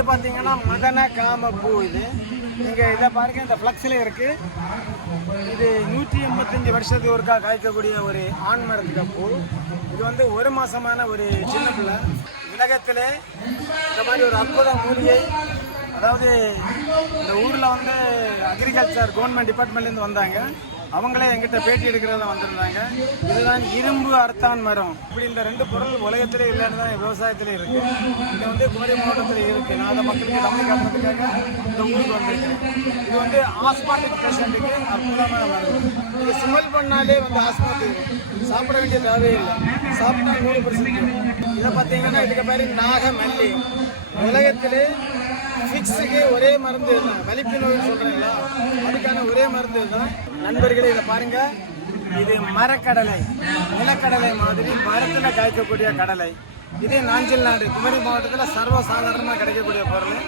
இது பார்த்தீங்கன்னா மதன காம பூ. இது நீங்கள் இதை பாருங்கள், இந்த ஃப்ளக்ஸில் இருக்குது. இது 185 வருஷத்துக்கு ஒருக்கா காய்க்கக்கூடிய ஒரு ஆண் மரத்துக்கு பூ. இது வந்து ஒரு மாதமான ஒரு சின்ன பிள்ளை. உலகத்திலே இந்த மாதிரி ஒரு அற்புத மூலிகை, அதாவது இந்த ஊரில் வந்து அக்ரிகல்ச்சர் கவர்மெண்ட் டிபார்ட்மெண்ட்லேருந்து வந்தாங்க. அவங்களே எங்கிட்ட பேட்டி எடுக்கிறத வந்திருந்தாங்க. இதுதான் இரும்பு அர்த்தான் மரம். இப்படி இந்த 2 பொருள் உலகத்திலே இல்லைன்னு தான் விவசாயத்திலே இருக்கு. இது வந்து குமரி மாவட்டத்தில் இருக்கு. நான் அதை மக்களுக்கு தமிழ் காட்டுறதுக்காக இந்த ஊருக்கு வந்திருக்கேன். இது வந்து ஆஸ்மாட்டிக் பேஷண்ட்டுக்கு அற்புதமான மரம். இது ஸ்மெல் பண்ணாலே வந்து ஆஸ்மா தீரும். சாப்பிட வேண்டிய தேவையில்லை. சாப்பிட்டா 100%. இதை பார்த்தீங்கன்னா இதுக்கு பேர் நாகமல்லி. உலகத்திலே ஃபிக்ஸுக்கு ஒரே மருந்து தான். வலிப்பு நோய் சொல்கிறீங்களா, அதுக்கான ஒரே மருந்து தான். நண்பர்களே, இதை பாருங்கள். இது மரக்கடலை, நிலக்கடலை மாதிரி மரத்தில் காய்க்கக்கூடிய கடலை. இதே நாஞ்சில் நாடு குமரி மாவட்டத்தில் சர்வசாதாரணமாக கிடைக்கக்கூடிய பொருள்.